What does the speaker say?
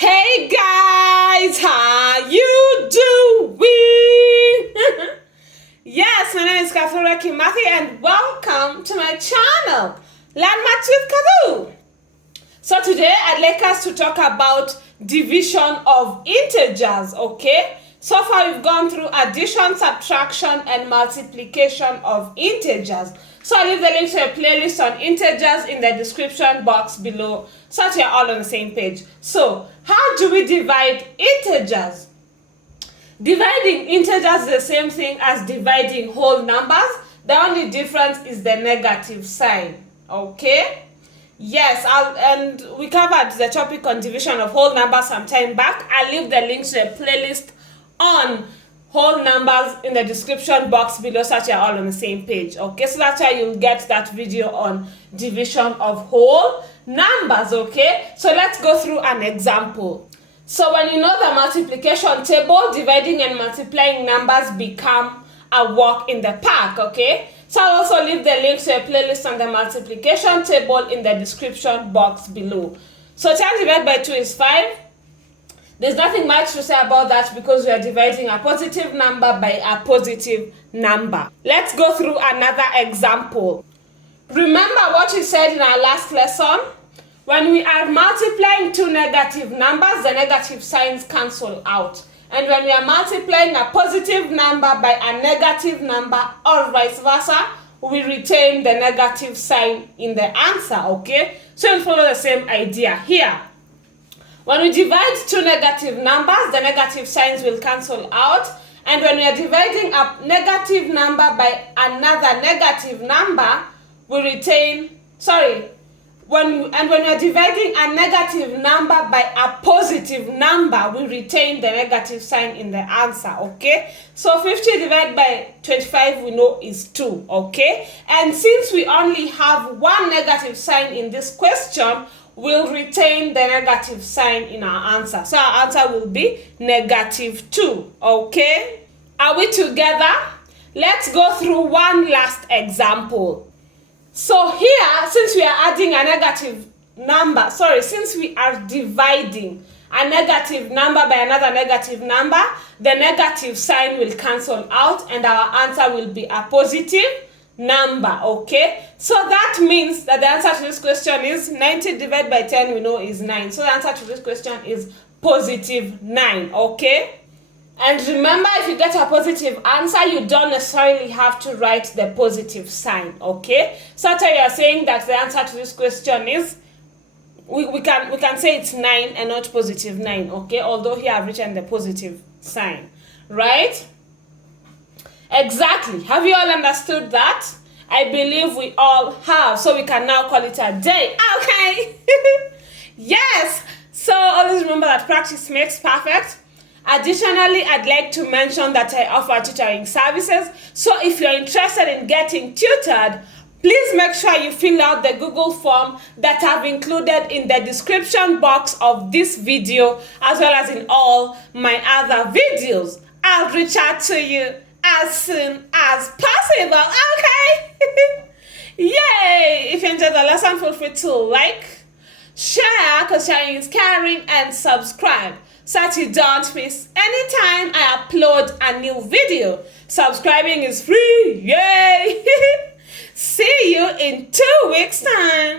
Hey guys, how you doing? Yes, my name is Kathura Kimathi and welcome to my channel, Learn Maths with Kadu. So today I'd like us to talk about division of integers, okay? So far we've gone through addition, subtraction and multiplication of integers. So I'll leave the link to a playlist on integers in the description box below so that you're all on the same page. So how do we divide integers? Dividing integers is the same thing as dividing whole numbers. The only difference is the negative sign, okay? Yes, and we covered the topic on division of whole numbers some time back. I'll leave the link to a playlist on whole numbers in the description box below so that you're all on the same page, okay? So that's why you'll get that video on division of whole numbers, okay? So let's go through an example. So when you know the multiplication table, dividing and multiplying numbers become a walk in the park, okay? So I'll also leave the link to a playlist on the multiplication table in the description box below. So 10 divided by 2 is 5. There's nothing much to say about that because we are dividing a positive number by a positive number. Let's go through another example. Remember what we said in our last lesson? When we are multiplying two negative numbers, the negative signs cancel out. And when we are multiplying a positive number by a negative number or vice versa, we retain the negative sign in the answer, okay? So we'll follow the same idea here. When we divide two negative numbers, the negative signs will cancel out. And when we are dividing a negative number by another negative number, we retain, when we are dividing a negative number by a positive number, we retain the negative sign in the answer, okay? So 50 divided by 25 we know is 2, okay? And since we only have one negative sign in this question, we'll retain the negative sign in our answer. So our answer will be -2, okay? Are we together? Let's go through one last example. So here, since we are adding a negative number, since we are dividing a negative number by another negative number, the negative sign will cancel out and our answer will be a positive number, okay? So that means that the answer to this question is 90 divided by 10 we know is 9. So the answer to this question is positive 9, okay? And remember, if you get a positive answer, you don't necessarily have to write the positive sign, okay? So after you are saying that the answer to this question is, we can say it's 9 and not positive 9, okay? Although here I've written the positive sign, right? Exactly. Have you all understood that? I believe we all have. So we can now call it a day, okay? Yes. So always remember that practice makes perfect. Additionally, I'd like to mention that I offer tutoring services. So if you're interested in getting tutored, please make sure you fill out the Google form that I've included in the description box of this video, as well as in all my other videos. I'll reach out to you as soon as possible, okay? Yay! If you enjoyed the lesson, feel free to like, share, because sharing is caring, and subscribe so that you don't miss any time I upload a new video. Subscribing is free, yay! See you in 2 weeks' time.